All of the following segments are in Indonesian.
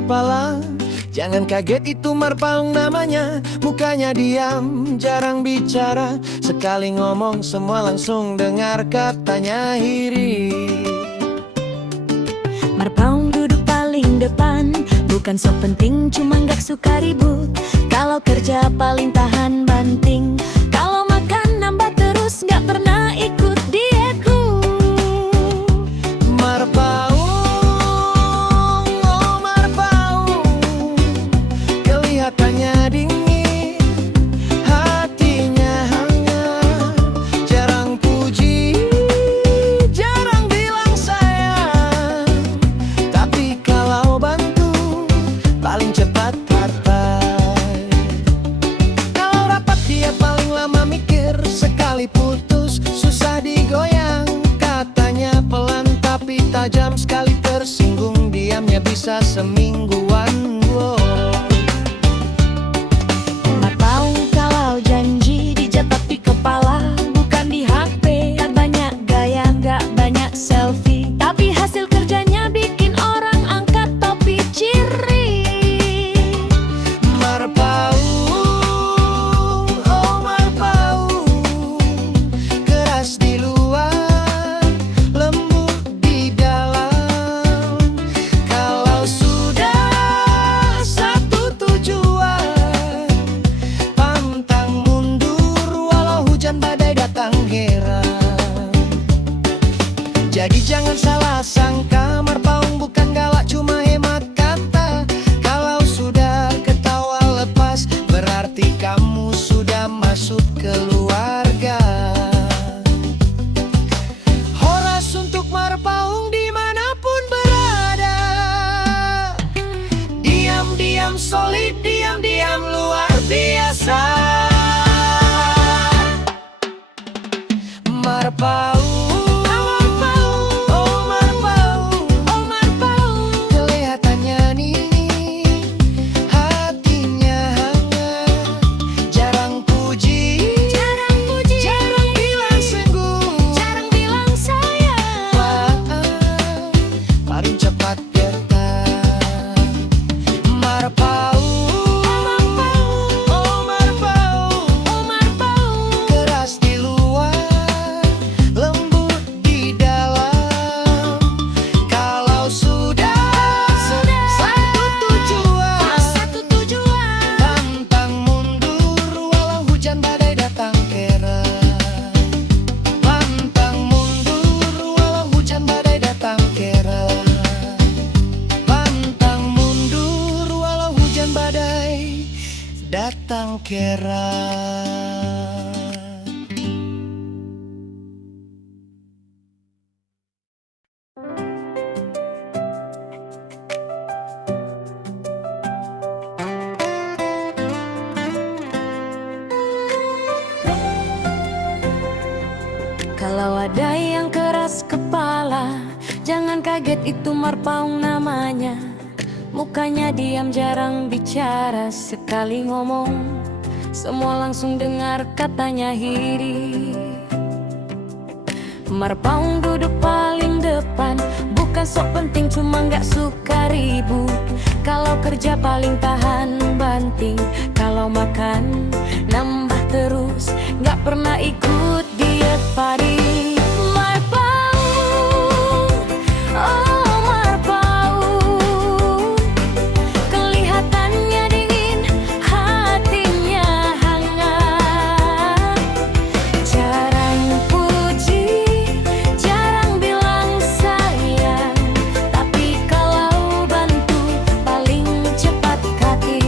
kepala. Jangan kaget, itu Marpaung namanya. Mukanya diam, jarang bicara. Sekali ngomong semua langsung dengar, katanya hiri. Marpaung duduk paling depan, bukan sok penting, cuma gak suka ribut. Kalau kerja paling tahan banting, kalau makan nambah terus, gak pernah ikut dietku. Marpaung, oh Marpaung, kelihatannya dingin, hatinya hangat. Jarang puji, jarang bilang sayang, tapi kalau bantu paling cepat partai. Kalau rapat dia paling lama mikir, sekali putus susah digoyang. Katanya pelan tapi tajam, sekali tersinggung diamnya bisa semingguan. Marpaung kalau janji dicatat di kepala, bukan di HP. Gak banyak gaya, gak banyak selfie, tapi hasil kerjanya bikin orang angkat topi ciri. Marpaung, oh Marpaung, keras di luar, lembut di dalam. Kalau sudah satu tujuan, pantang mundur walau hujan badai datang heran. Jadi jangan salah sangka, Marpaung bukan galak, cuma hemat kata. Kalau sudah ketawa lepas, berarti kamu sudah masuk keluarga. Horas untuk Marpaung dimanapun berada. Diam-diam solid, diam-diam luar biasa. Marpaung, oh Marpaung, kelihatannya dingin, hatinya hangat. Jarang puji, jarang bilang sengguh, Jarang bilang sayang. paling cepat gertak. Marpaung, oh Marpaung, keras di luar, lembut di dalam. Kalau sudah satu tujuan, pantang mundur walau hujan badai datang keran. Pantang mundur walau hujan badai datang keran. Pantang mundur walau hujan badai datang keran. Kalau ada yang keras kepala, jangan kaget, itu Marpaung namanya. Mukanya diam, jarang bicara. Sekali ngomong semua langsung dengar, katanya hiri. Marpaung duduk paling depan, bukan sok penting, cuma gak suka ribut. Kalau kerja paling tahan banting, kalau makan nambah terus, gak pernah ikut diet padi. Marpaung, oh Marpaung, kelihatannya dingin, hatinya hangat. Jarang puji, jarang bilang sayang, tapi kalau bantu paling cepat kaki.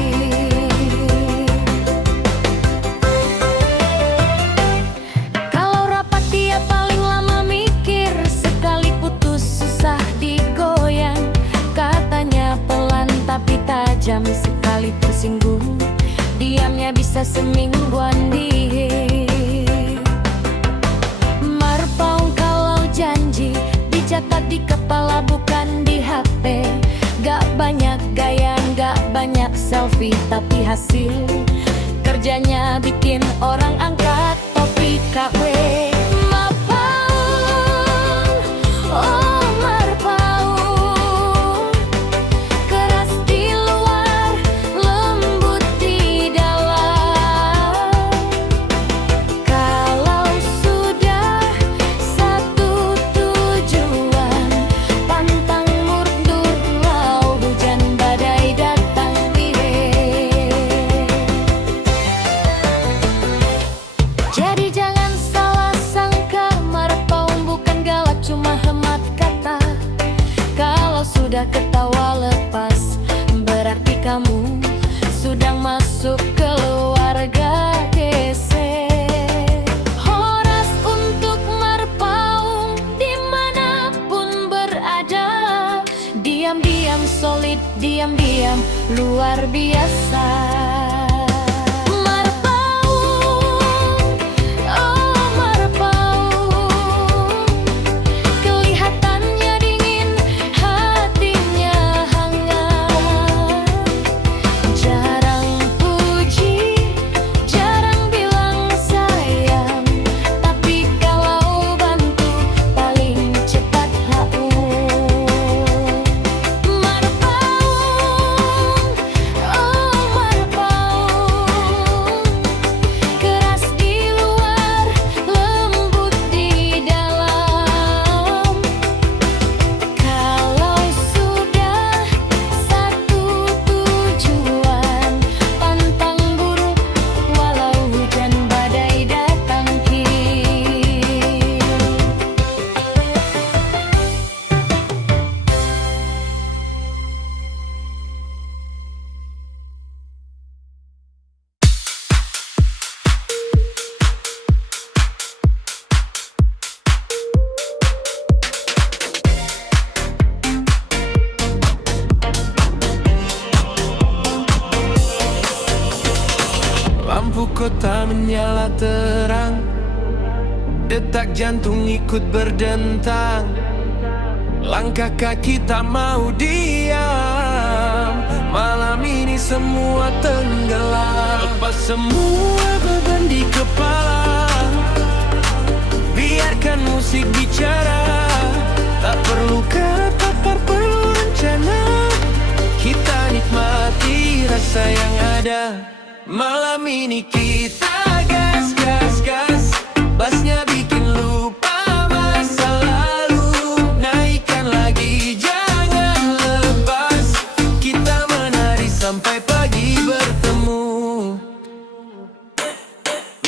Kalau rapat dia paling lama mikir, sekali putus susah digoyang. Katanya pelan tapi tajam, sekali tersinggung diamnya bisa semingguan dihir. Marpaung kalau janji dicatat di kepala, bukan di HP. Gak banyak gaya, gak banyak selfie, tapi hasil kerjanya bikin orang angkat topi KW. Marpaung, oh Marpaung, keras di masuk keluarga geser. Horas untuk merpaung dimanapun berada. Diam-diam solid, diam-diam luar biasa. Lampu kota menyala terang, detak jantung ikut berdentang. Langkah kaki tak mau diam. Malam ini semua tenggelam. Lepas semua beban di kepala, biarkan musik bicara. Tak perlu kata, tak perlu rencana. Kita nikmati rasa yang ada. Malam ini kita gas, gas, gas. Bassnya bikin lupa masa lalu. Naikkan lagi, jangan lepas. Kita menari sampai pagi bertemu.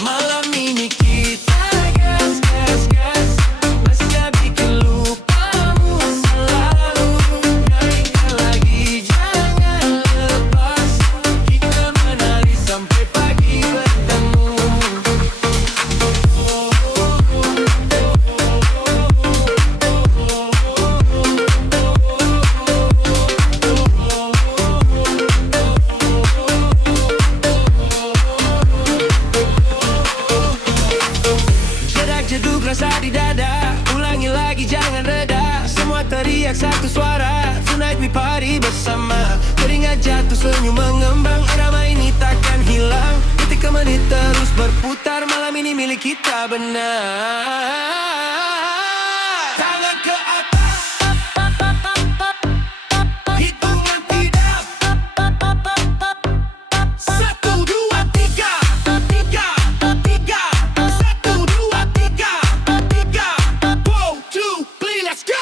Malam ini kita gas, gas, gas. Bassnya bikin lupa masa lalu. Naikkan lagi, jangan lepas. Kita menari sampai pagi bertemu. Jedak-jeduk rasa di dada. Ulangi lagi jangan reda. Semua teriak satu suara. Tonight we party bersama. Keringat jatuh senyum mengembang. Irama ini takkan hilang. Detik ke menit terus berputar. Malam ini milik kita benar. Tangan ke atas, hitungan tidak. 1, 2, 3, 3, 3. 1, 2, 3, 3. 1, 2, 3, let's go.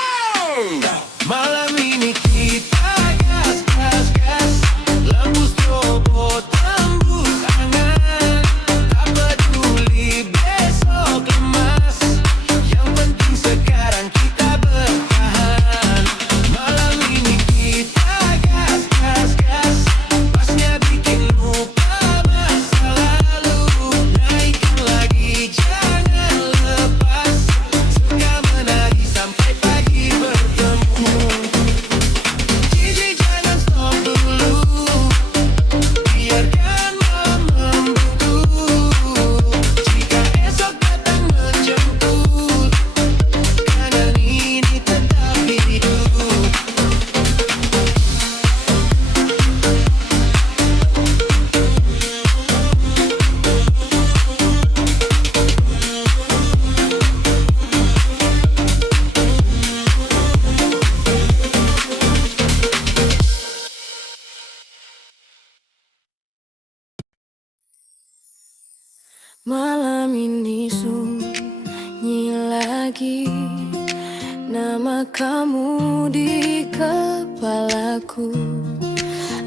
Malam ini kita gas, gas, gas. Lampu strobo tembus angan. Tak peduli besok lemas. Yang penting sekarang kita bertahan. Malam ini kita gas, gas, gas. Bassnya bikin lupa masa lalu. Naikkan lagi, jangan lepas. Suka menari sampai pagi bertemu. DJ jangan stop dulu. Biarkan malam membentuk. Jika esok datang menjemput, kenangan ini tetap hidup. Malam ini sunyi lagi. Nama kamu di kepalaku.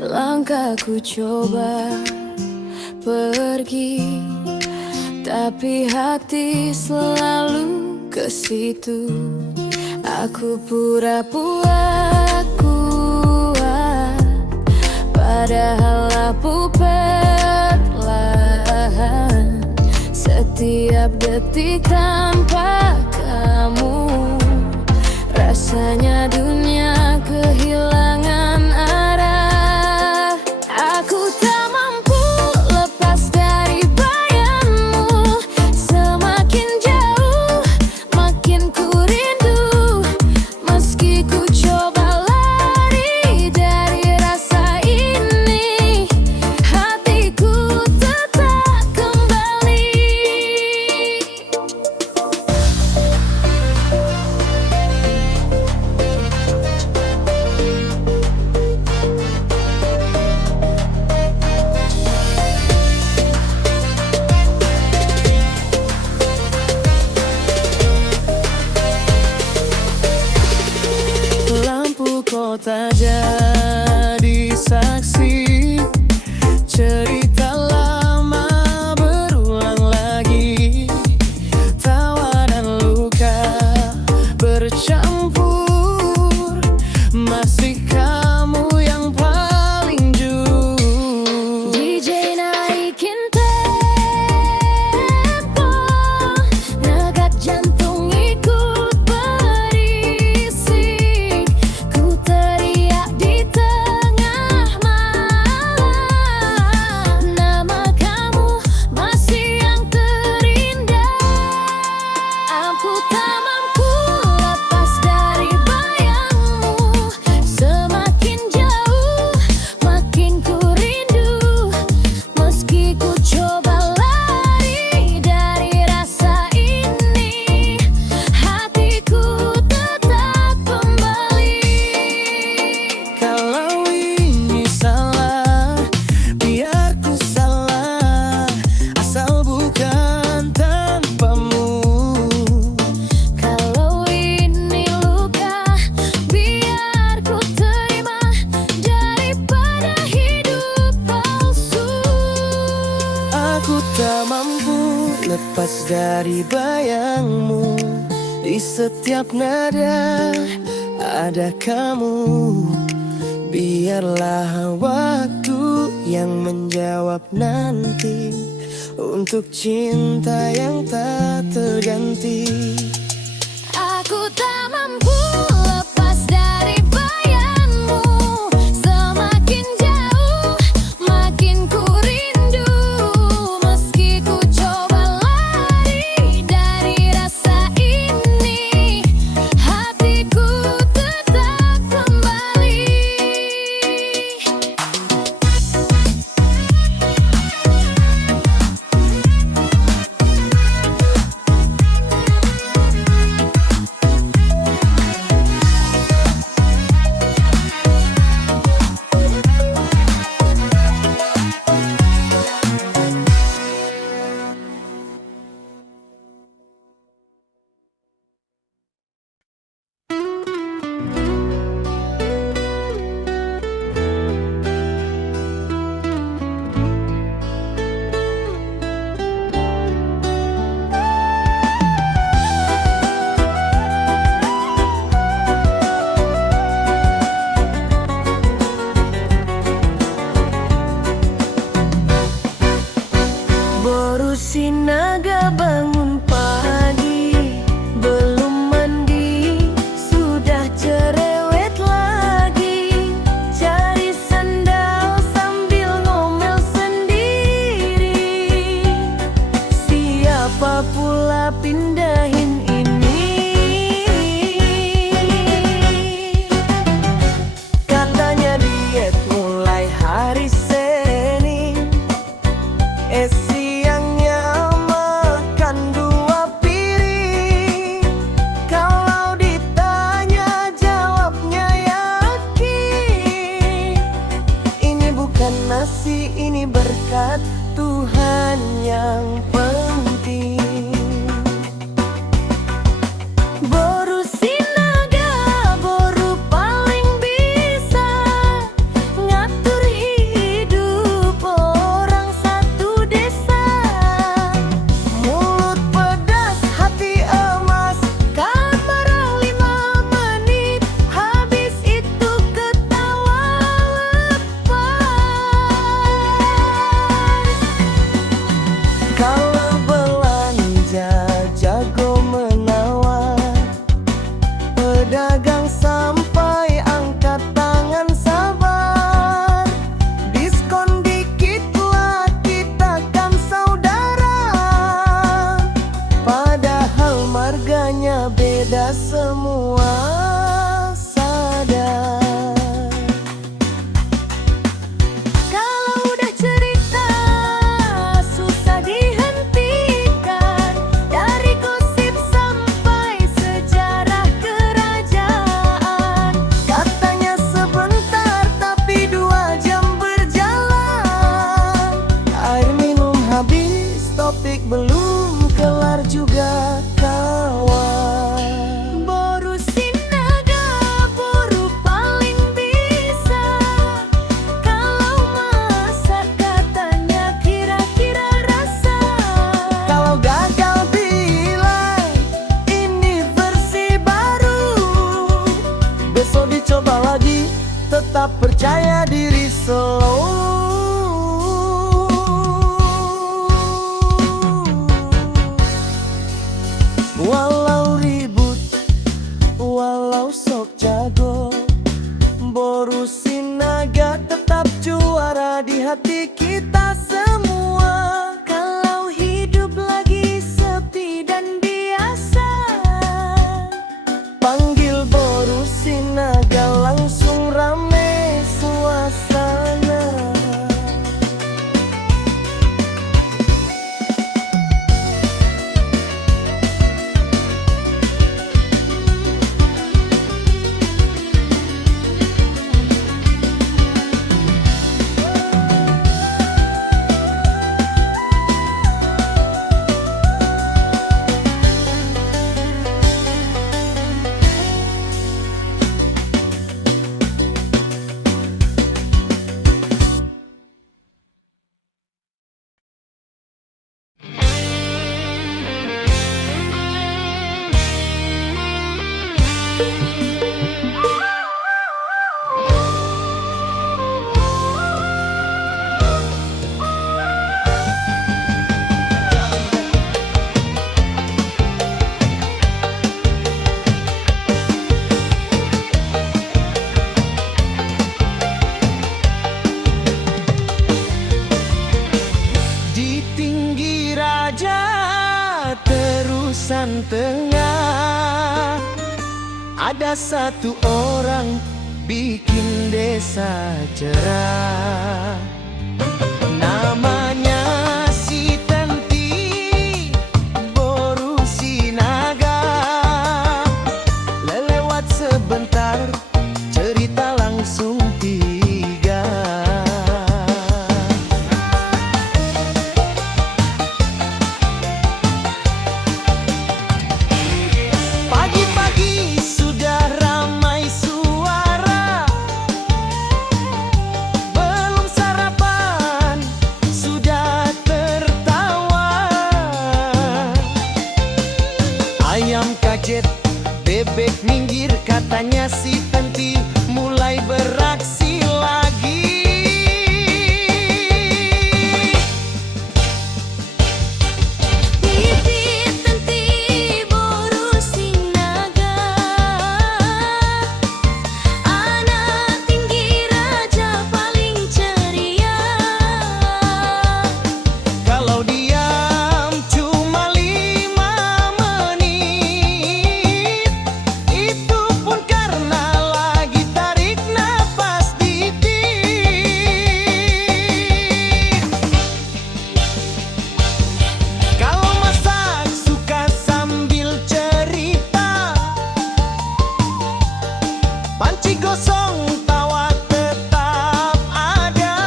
Langkahku coba pergi, tapi hati selalu ke situ. Aku pura-pura kuat, padahal aku Setiap detik tanpa kamu, rasanya dunia kehilangan arah. Aku tak mampu lepas dari bayangmu. Semakin jauh, makin ku rindu. Meski ku coba lari dari rasa ini, hatiku tetap kembali. Lampu kota jadi saksi, cerita lama berulang lagi. Tawa dan luka bercampur, masih kamu yang paling jujur. DJ naikin tempo, degat jantung ikut berisik. Ku teriak di tengah malam, nama kamu masih yang terindah. Aku tak mampu lepas dari bayangmu. Semakin jauh, makin ku rindu. Meski ku coba lari dari rasa ini, hatiku tetap kembali. Kalau ini salah, biar ku salah, asal bukan tanpamu. Kalau ini luka, biar ku terima daripada hidup palsu. Aku tak mampu lepas dari bayangmu. Di setiap nada ada kamu. Biarlah waktu yang menjawab nanti, untuk cinta yang tak terganti. Aku tak mampu lepas dari bayangmu. Semakin jauh, makin ku rindu. Meski ku coba lari dari rasa ini, hatiku tetap kembali. Boru sinaga bangun pagi, belum mandi, sudah cerewet lagi. Cari sandal sambil ngomel sendiri. Siapa pula pindahin ini? Katanya diet mulai hari Senin. Siangnya makan 2 piring. Kalau ditanya jawabnya yakin. Ini bukan nasi, ini berkat Tuhan yang penting. Boru sinaga, boru paling bisa ngatur hidup orang satu desa. Mulut pedas, hati emas, kan marah 5 menit, habis itu ketawa lepas. Kalau tengah ada satu orang bikin desa cerah. Namanya si Tenti Boru Sinaga. Lelewat sebentar cerita langsung tiga. Pagi-pagi sudah ramai suara, belum sarapan sudah tertawa. Ayam kaget, bebek minggir, katanya si Tenti mulai beraksi lagi. Bibit Tenti Boru Sinaga, anak tinggi raja paling ceria. Kalau diam cuma 5 menit, itu pun karena lagi tarik nafas dikit. Kalau masak suka sambil cerita, panci gosong tawa tetap ada.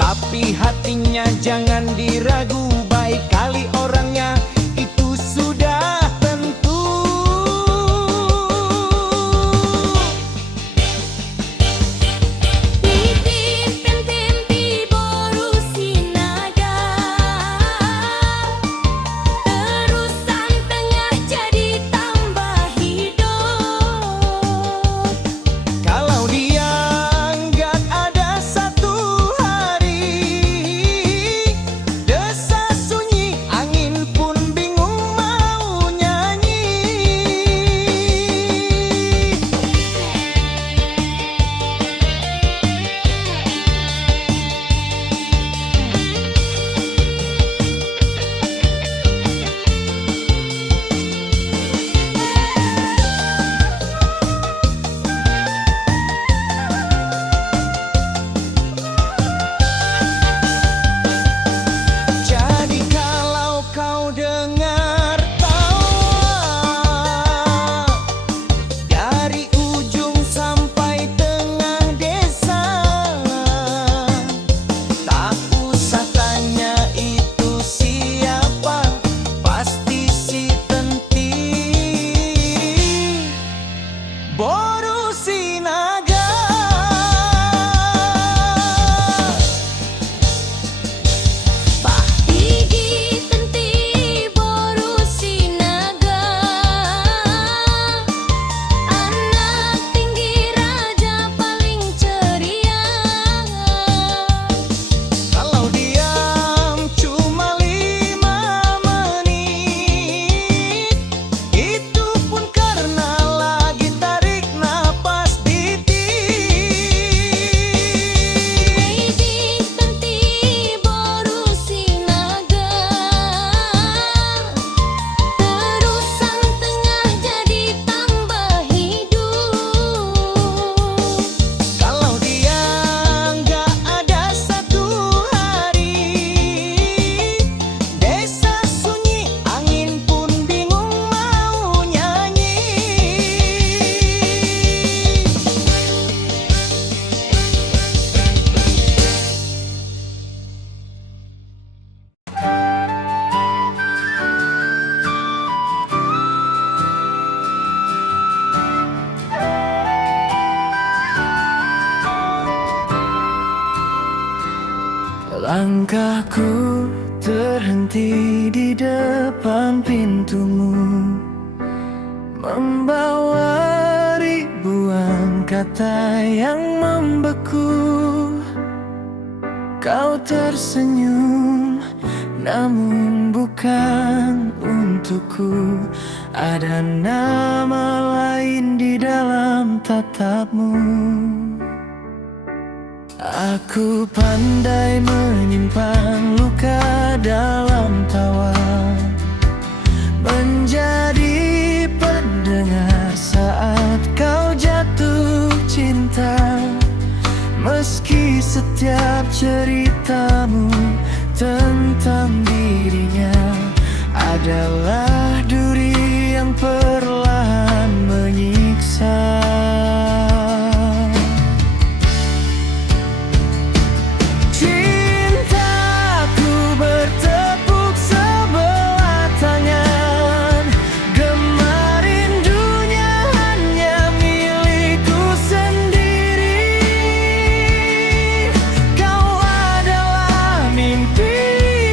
Tapi hatinya jangan diragu, baik kali orangnya itu sudah tentu. Titipkan Tenti Boru Sinaga, terusan tengah jadi tambah hidup. Kalau dia nggak ada satu hari, desa sunyi, angin pun bingung mau nyanyi. Jadi kalau kau dengar tawa dari ujung sampai tengah desa, tak usah tanya itu siapa, pasti si Tenti Boru Sinaga. Gigi Tenti Boru Sinaga, anak tinggi raja paling ceria. Kalau diam cuma 5 menit, itu pun karena lagi tarik nafas dikit. Gigi Tenti Boru Sinaga, terusan tengah jadi tambah hidup. Kalau dia nggak ada satu hari, desa sunyi, angin pun bingung mau nyanyi. Langkahku terhenti di depan pintumu, membawa ribuan kata yang membeku. Kau tersenyum, namun bukan untukku. Ada nama lain di dalam tatapmu. Aku pandai menyimpan luka dalam tawa, menjadi pendengar saat kau jatuh cinta. Meski setiap ceritamu tentang dirinya adalah duri yang perlahan menyiksa. Cintaku bertepuk sebelah tangan, gemar rindunya hanya milikku sendiri. Kau adalah mimpi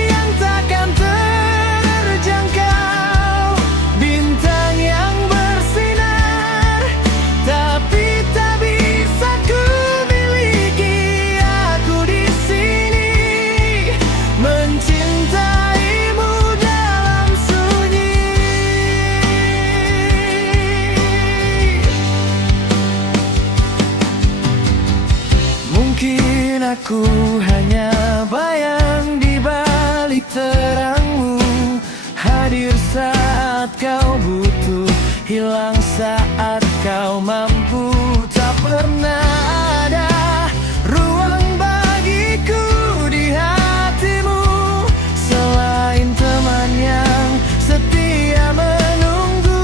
yang takkan terjangkau, bintang yang bersinar tapi tak bisa ku miliki. Aku di sini mencintaimu dalam sunyi. Mungkin aku hanya bayang di balik terangmu, hadir saat kau butuh, hilang saat kau mampu. Tak pernah ada ruang bagiku di hatimu selain teman yang setia menunggu.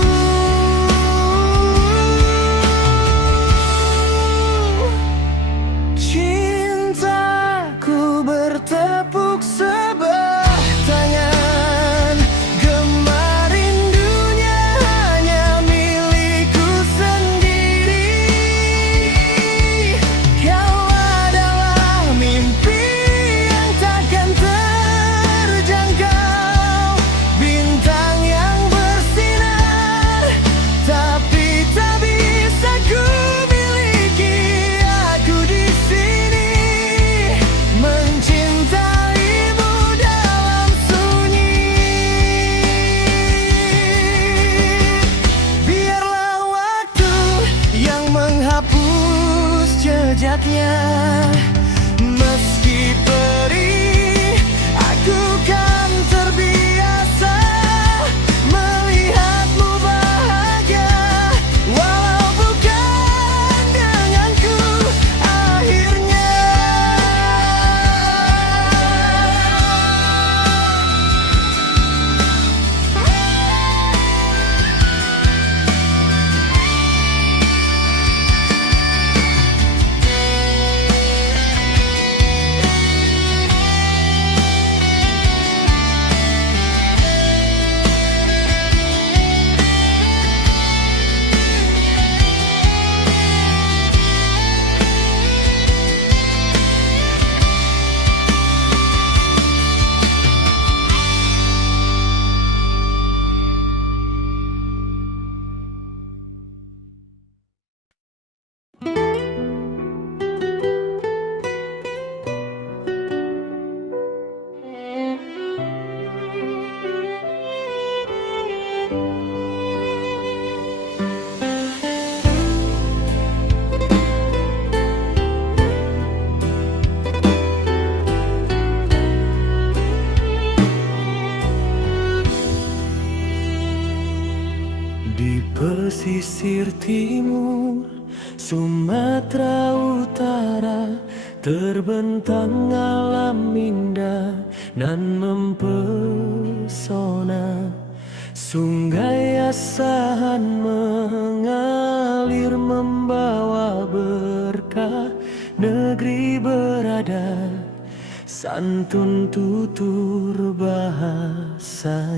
Cintaku bertepuk sebelah tangan, gemar rindunya hanya milikku sendiri. Kau adalah mimpi yang takkan terjangkau, bintang yang bersinar tapi tak bisa ku miliki. Aku di sini mencintaimu dalam sunyi. Biarlah waktu yang menghapus jejaknya, meski perih aku kan terbiasa melihatmu bahagia, walau bukan denganku akhirnya. Di pesisir timur Sumatera Utara terbentang alam indah dan mempesona. Sungai Asahan mengalir membawa berkah, negeri beradat santun tutur bahasanya.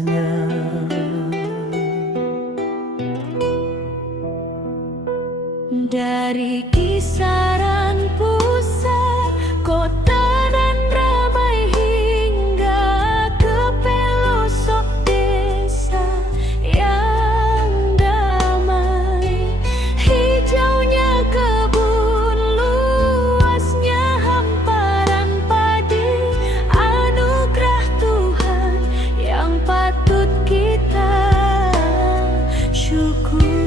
Dari kisaran pusat kota dan ramai hingga ke pelosok desa yang damai, hijaunya kebun, luasnya hamparan padi, anugerah Tuhan yang patut kita syukuri.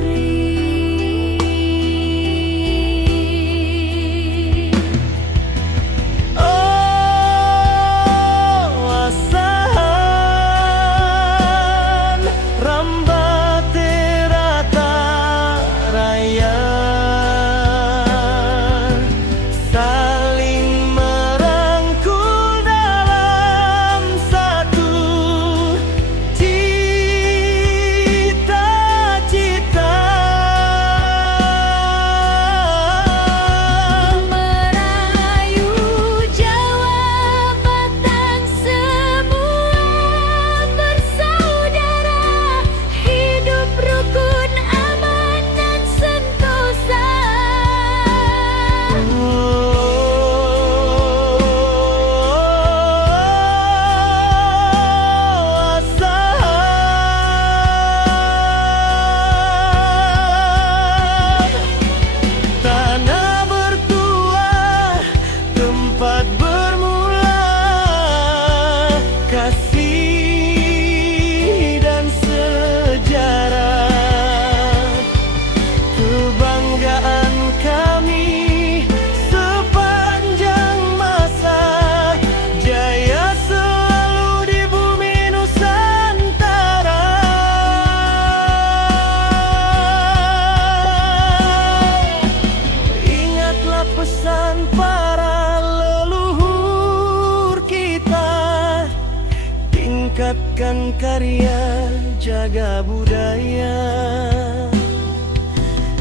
Hidupkan karya, jaga budaya.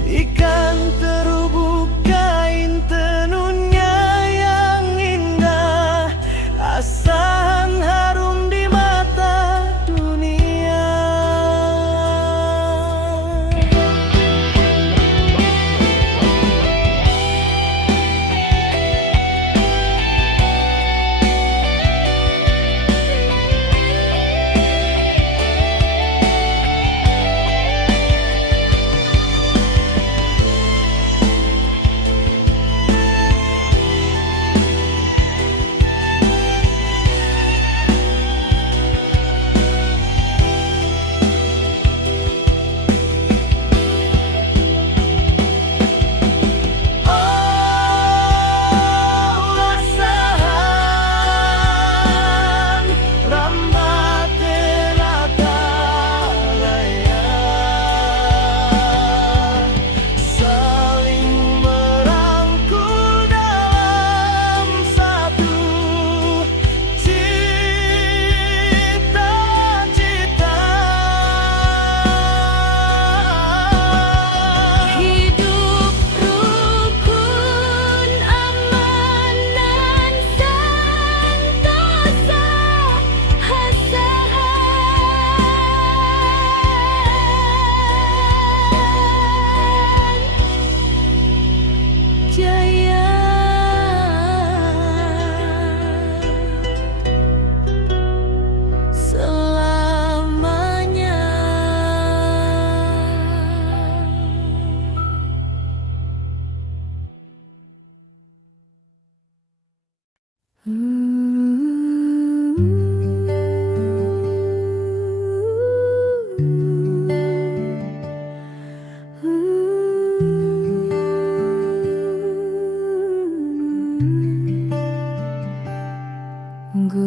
Ikan terubuk kain tenunnya yang indah, asahan harum di mata dunia.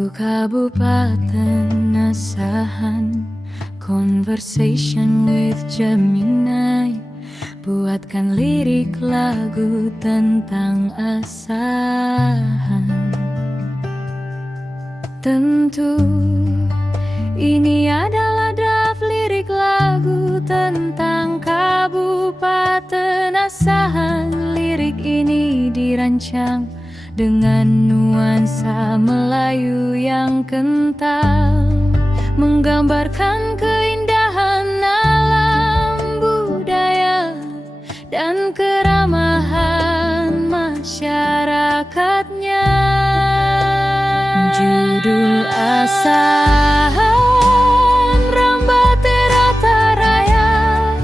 Kabupaten Asahan, Conversation with Gemini. Buatkan lirik lagu tentang asahan. Tentu ini adalah draft lirik lagu tentang Kabupaten Asahan. Lirik ini dirancang dengan nuansa Melayu yang kental, menggambarkan keindahan alam budaya dan keramahan masyarakatnya. Judul Asahan, Rambate Rata Raya,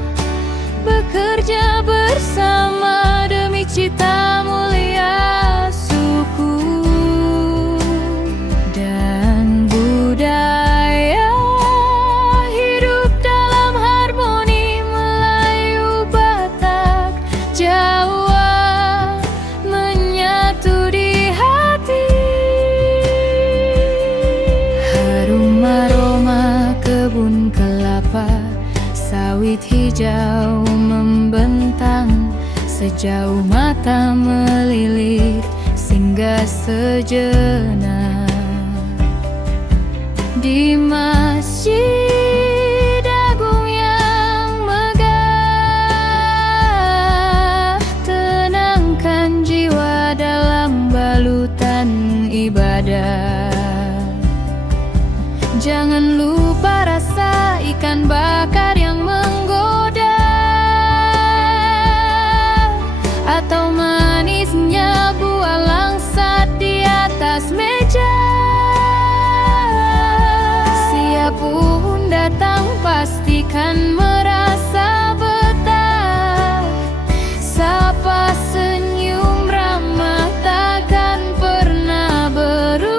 bekerja bersama demi cita mulia dan budaya, hidup dalam harmoni Melayu, Batak, Jawa, menyatu di hati. Harum aroma kebun kelapa, sawit hijau membentang, sejauh mata melilit singgah sejenak di Masjid Agung yang megah. Tenangkan jiwa dalam balutan ibadah. Jangan lupa rasa ikan bakar yang menggoda, atau manisnya buah langsat di atas meja. Siapapun datang pastikan merasa betah. Sapa senyum ramah takkan pernah berubah.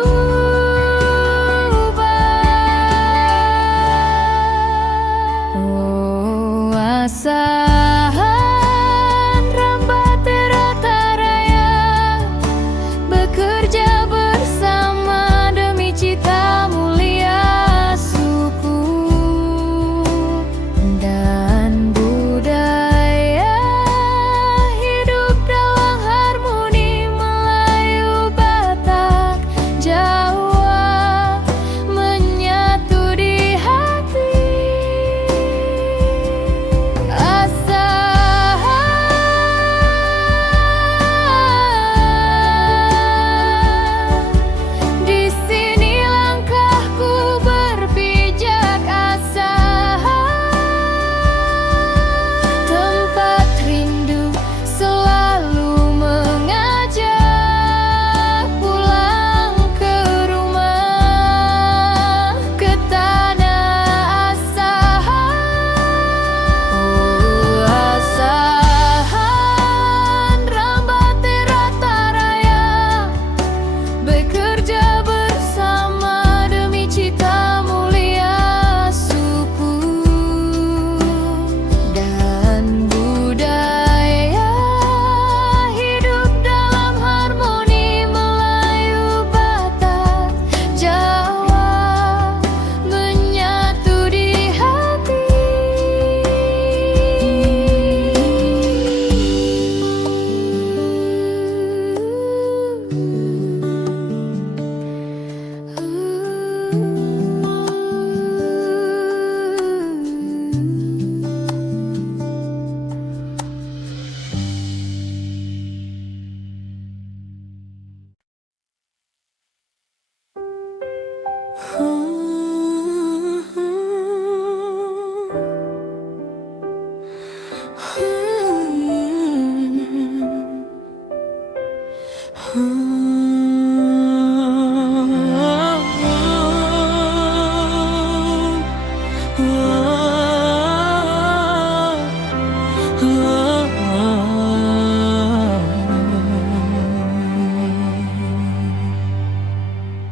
kerja bersama demi cita mulia suku dan budaya, hidup dalam harmoni Melayu, Batak, Jawa menyatu di hati.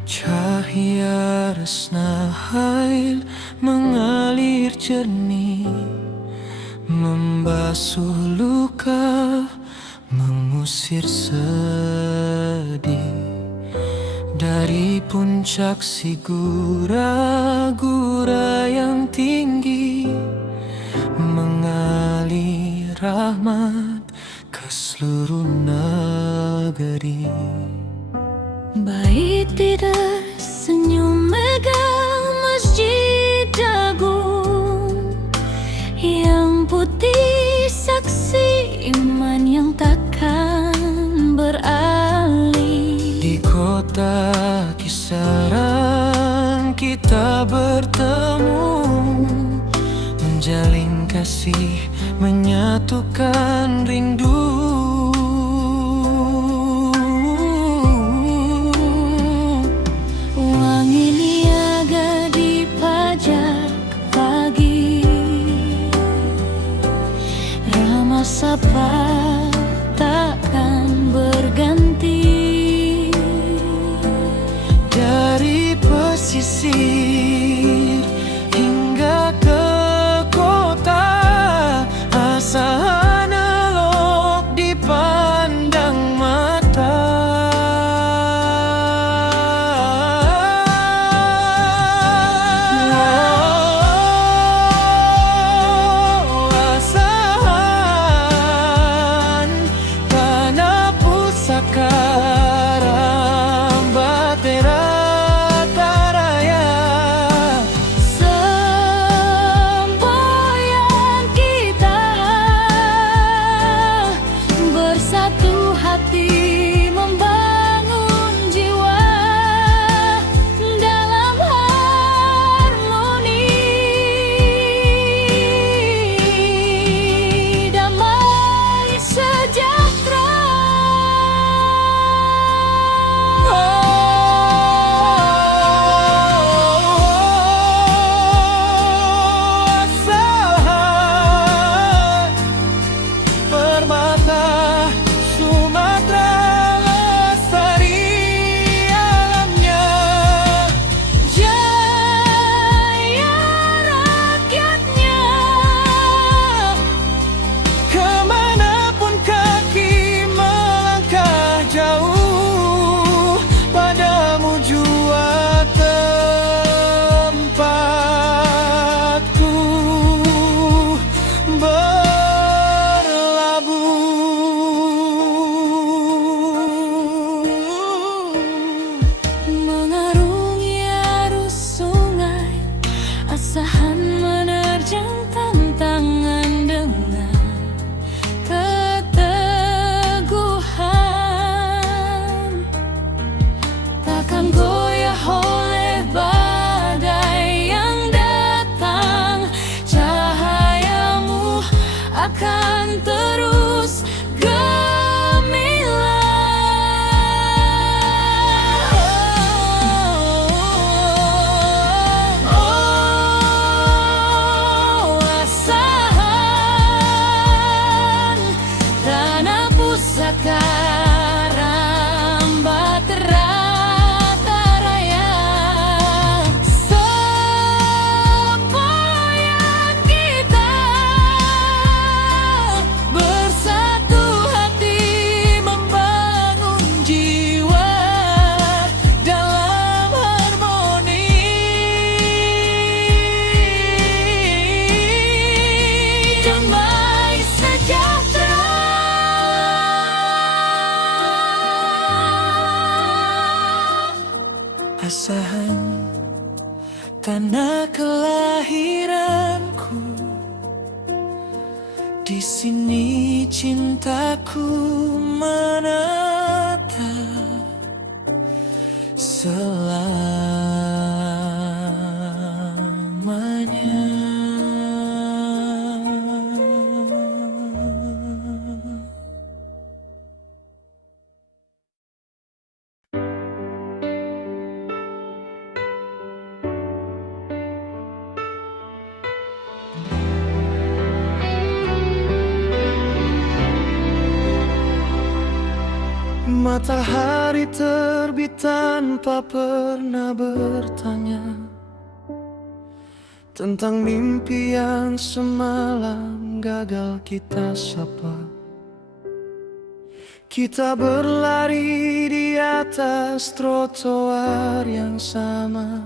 Cahaya resna hail mengalir jernih, membasuh luka, mengusir sedih. Dari puncak si gura-gura yang tinggi, mengalir rahmat ke seluruh negeri. Bait tidak senyum megah masjid agung yang putih, saksi iman yang takkan beralih. Di kota kisaran kita bertemu, menjalin kasih, menyatukan rindu. Wangi niaga di pajak pagi, ramah sapa takkan berganti. Dari pesisir hingga ke kota, asahan elok dipandang mata. Asahan tanah pusaka Rambatera Taraya, Semboyan kita bersatu hati membangun jiwa dalam harmoni, damai sejahtera. Asahan permata Sumatera lestari alamnya, Jaya rakyatnya, kemanapun kaki melangkah jauh, padamu jua tempatku berlabuh. mengarungi arus sungai, asahan menerjang tantangan dengan keteguhan. Takkan goyah oleh badai yang datang, cahayamu akan terus Asahan tanah pusaka Rambatera Asahan tanah kelahiranku, di sini cintaku menetap selamanya. Matahari terbit tanpa pernah bertanya tentang mimpi yang semalam gagal kita sapa. Kita berlari di atas trotoar yang sama,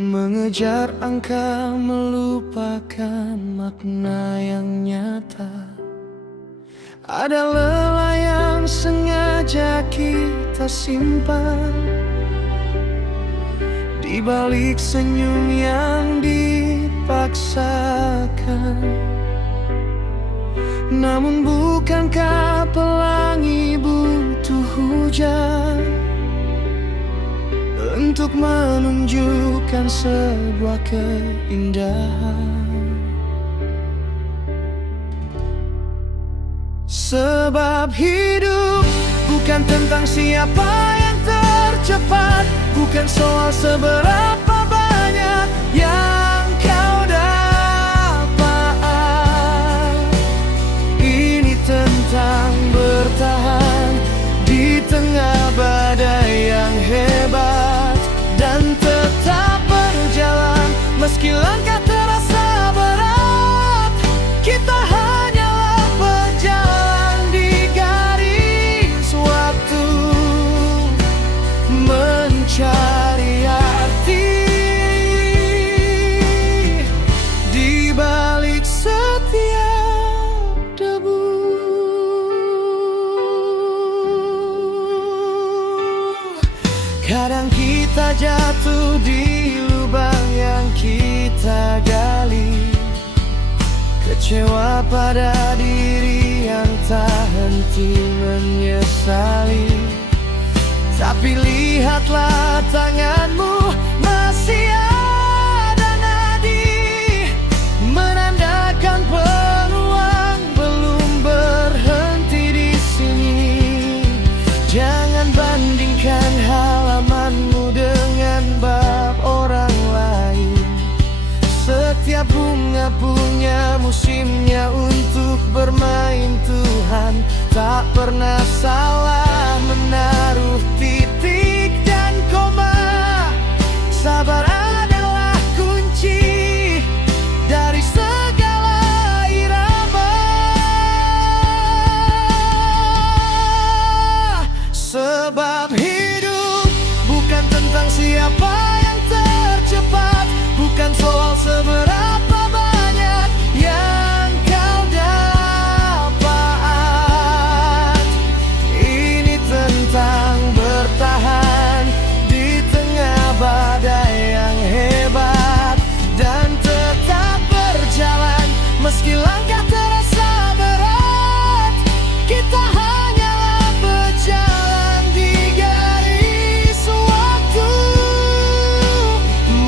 mengejar angka melupakan makna yang nyata. Ada lelah yang sengaja kita simpan di balik senyum yang dipaksakan. Namun bukankah pelangi butuh hujan untuk menunjukkan sebuah keindahan? Sebab hidup bukan tentang siapa yang tercepat, bukan soal seberapa banyak yang kau dapat. Ini tentang bertahan di tengah badai yang hebat, dan tetap berjalan meski langkah terasa berat. Kita hanyalah berjalan di garis waktu, mencari arti di balik setiap debu. Kadang kita jatuh di lubang yang kita gali, kecewa pada diri yang tak henti menyesali. Tapi lihatlah tanganmu, masih ada nadi, menandakan peluang belum berhenti di sini. Jangan bandingkan halamanmu dengan bab orang lain. Setiap bunga punya musimnya untuk bermain. Tuhan tak pernah salah menaruh titik dan koma. Sabar adalah kunci dari segala irama. Sebab hidup bukan tentang siapa yang tercepat, bukan soal seberapa banyak yang kau dapat. Ini tentang bertahan di tengah badai yang hebat, dan tetap berjalan meski langkah terasa berat. Kita hanyalah berjalan di garis waktu,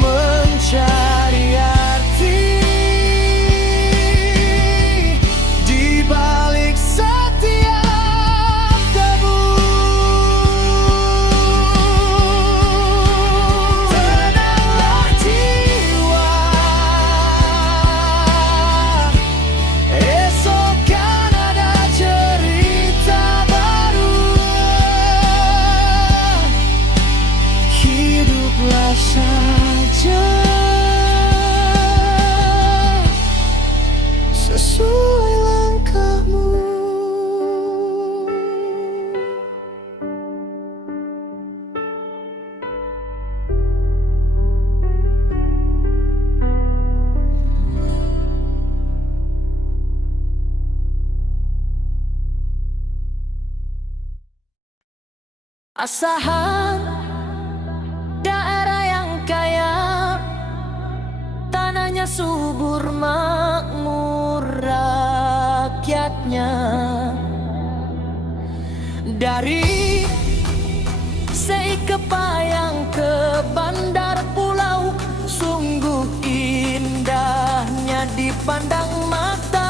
mencari arti di balik setiap debu. Tenanglah jiwa, esok kan ada cerita baru. Hiduplah saja sesuai langkahmu. Asahan hanya subur makmur rakyatnya. Dari Seikepayang ke Bandar Pulau, sungguh indahnya dipandang mata.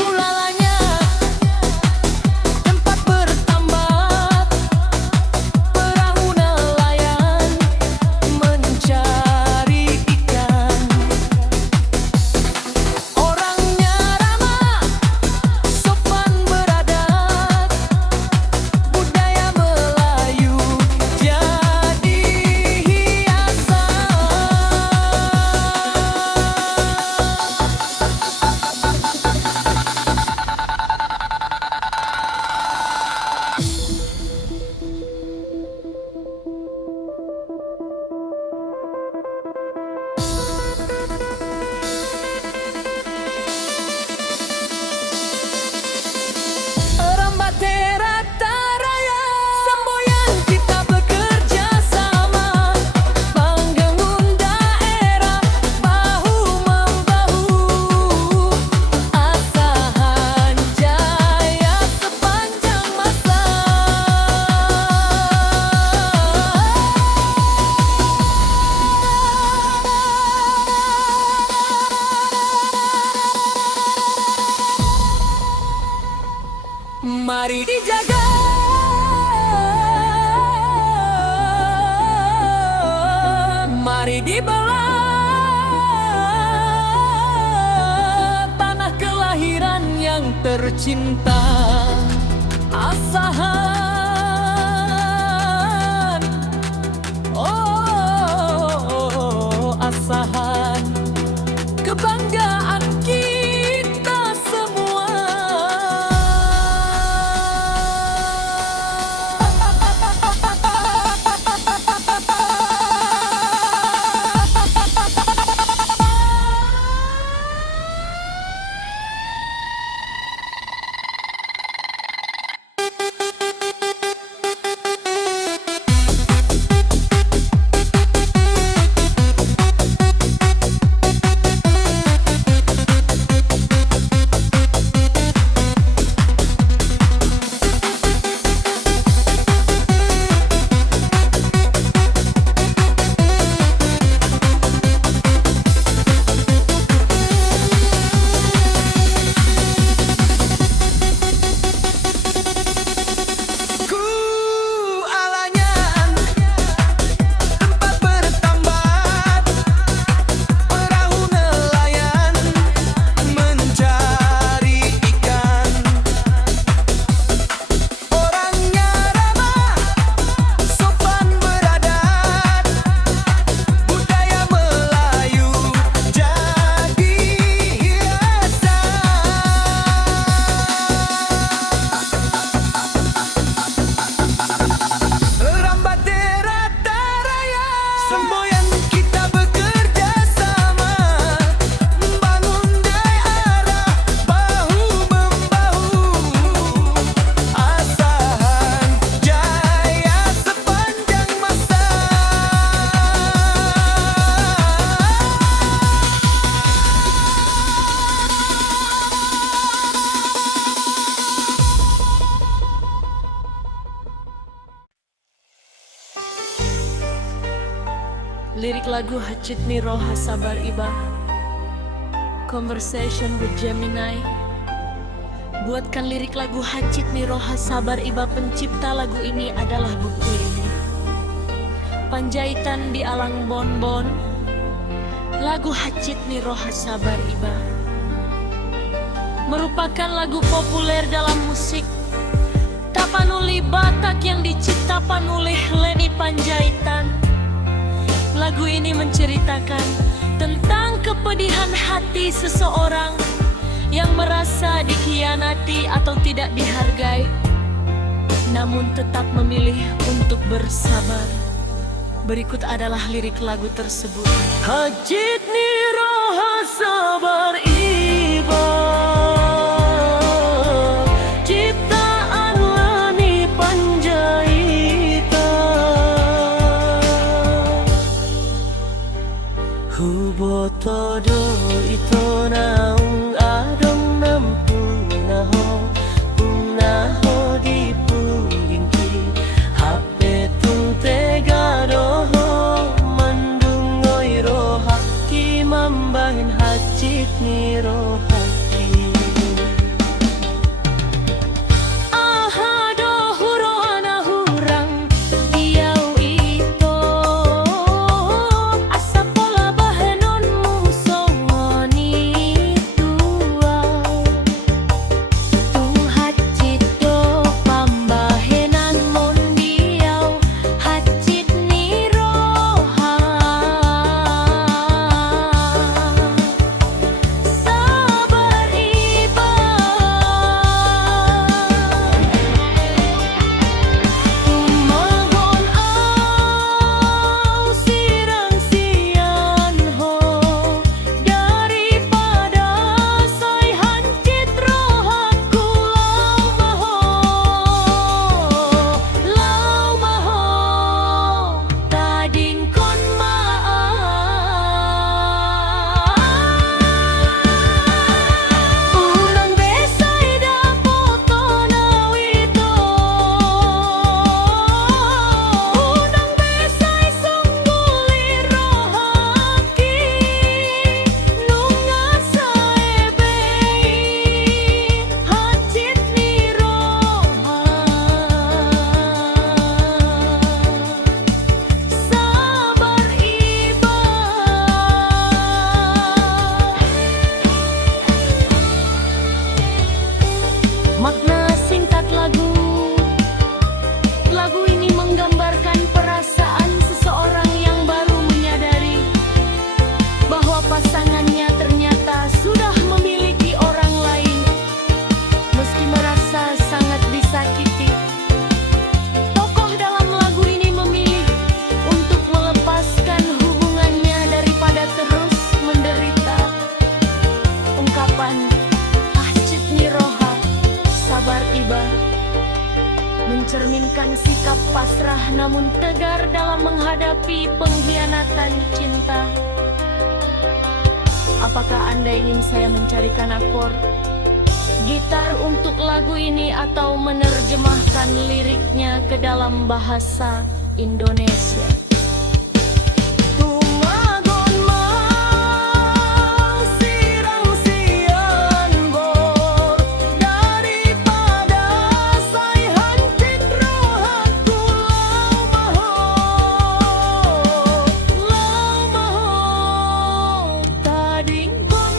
Ulalanya tempat bertambat, perahu nelayan mencari ikan. Orangnya ramah, sopan beradat, budaya Melayu jadi hiasan. Rambatera Taraya, semboyan kita bekerja sama, bangun daerah bahu-membahu, asahan jaya sepanjang masa. Mari dijaga, mari dibela tanah kelahiran yang tercinta. Asahan, oh asahan, kebanggaan kita semua. Semboyan kita bekerja sama, bangun daerah bahu-membahu, asahan jaya sepanjang masa. Lirik lagu Hacit Niroha Sabar Iba, Conversation with Gemini. Buatkan lirik lagu Hacit Niroha Sabar Iba. Pencipta lagu ini adalah buku ini. Panjaitan di Alang Bonbon, lagu Hacit Niroha Sabar Iba merupakan lagu populer dalam musik Tapanuli Batak yang diciptakan oleh Leni Panjaitan. Lagu ini menceritakan tentang kepedihan hati seseorang yang merasa dikhianati atau tidak dihargai, namun tetap memilih untuk bersabar. Berikut adalah lirik lagu tersebut. Hacit Niroha Sabar Iba, ciptaan Leni Panjaitan. Makna singkat lagu. Lagu ini menggambarkan perasaan seseorang yang baru menyadari bahwa pasangannya ternyata sudah memiliki orang lain. Meski merasa sangat disakiti, tokoh dalam lagu ini memilih untuk melepaskan hubungannya daripada terus menderita. Ungkapan Ahcit Niroha, sabar iba, mencerminkan sikap pasrah namun tegar dalam menghadapi pengkhianatan cinta. Apakah Anda ingin saya mencarikan akor gitar untuk lagu ini atau menerjemahkan liriknya ke dalam bahasa Indonesia? Tumagon masirang sian bor daripada say hancit rohatku lau maho tading kon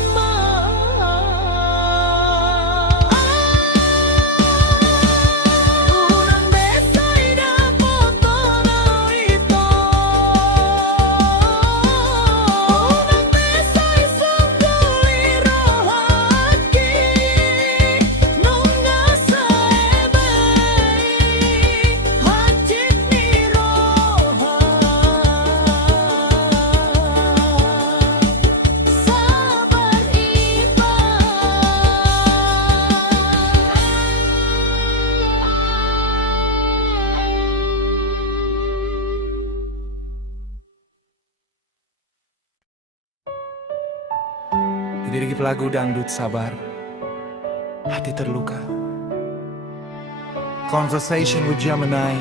unang besay da poto na ito unang besay sangkuli rohatki nung nasa ebay hacit ni roha sabar iba. Lirik lagu dangdut Sabar, hati terluka. Conversation with Gemini,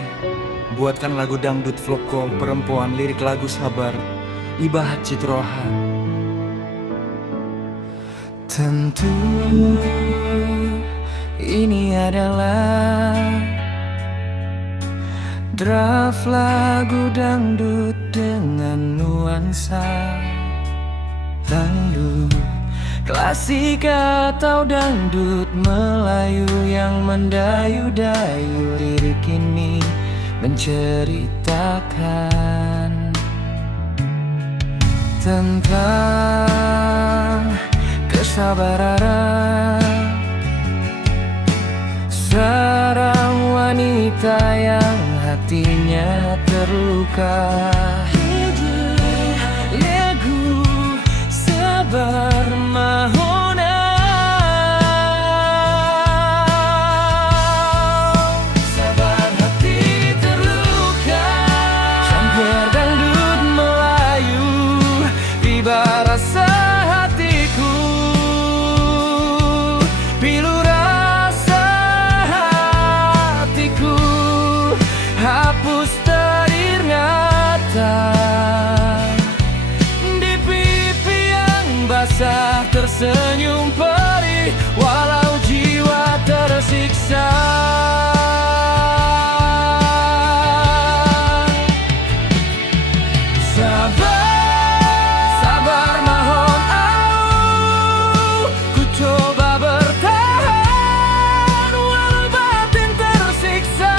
buatkan lagu dangdut vlog perempuan. Lirik lagu Sabar, Iba Hacit Roha. Tentu ini adalah draft lagu dangdut dengan nuansa dangdut klasik atau dangdut Melayu yang mendayu-dayu. Lirik ini menceritakan tentang kesabaran seorang wanita yang hatinya terluka. Lagu Sabar mahona sabar hati terluka. Campur dangdut Melayu ibarat rasa hatiku, pilu rasa hatiku, hapus teringatan di pipi yang basah tersenyum perih walau jiwa tersiksa. Sabar mohon au, ku coba bertahan walau batin tersiksa.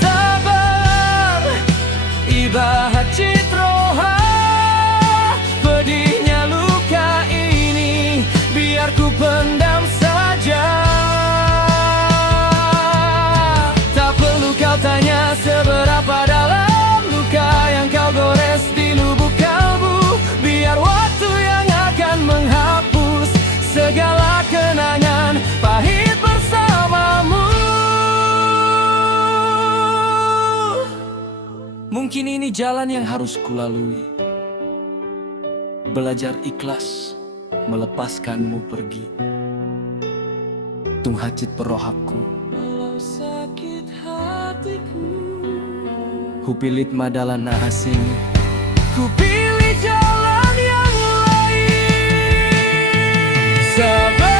Sabar Iba Hacit Roha, pedihnya luka ini biar ku pendam saja. Tak perlu kau tanya seberapa dalam luka yang kau gores di lubuk kalbu. Biar waktu yang akan menghapus segala kenangan pahit bersamamu. Mungkin ini jalan yang harus kulalui, belajar ikhlas melepaskanmu pergi. Tung hacit perohapku, walau sakit hatiku, hupilit madalan asing, ku pilih jalan yang lain. Sabar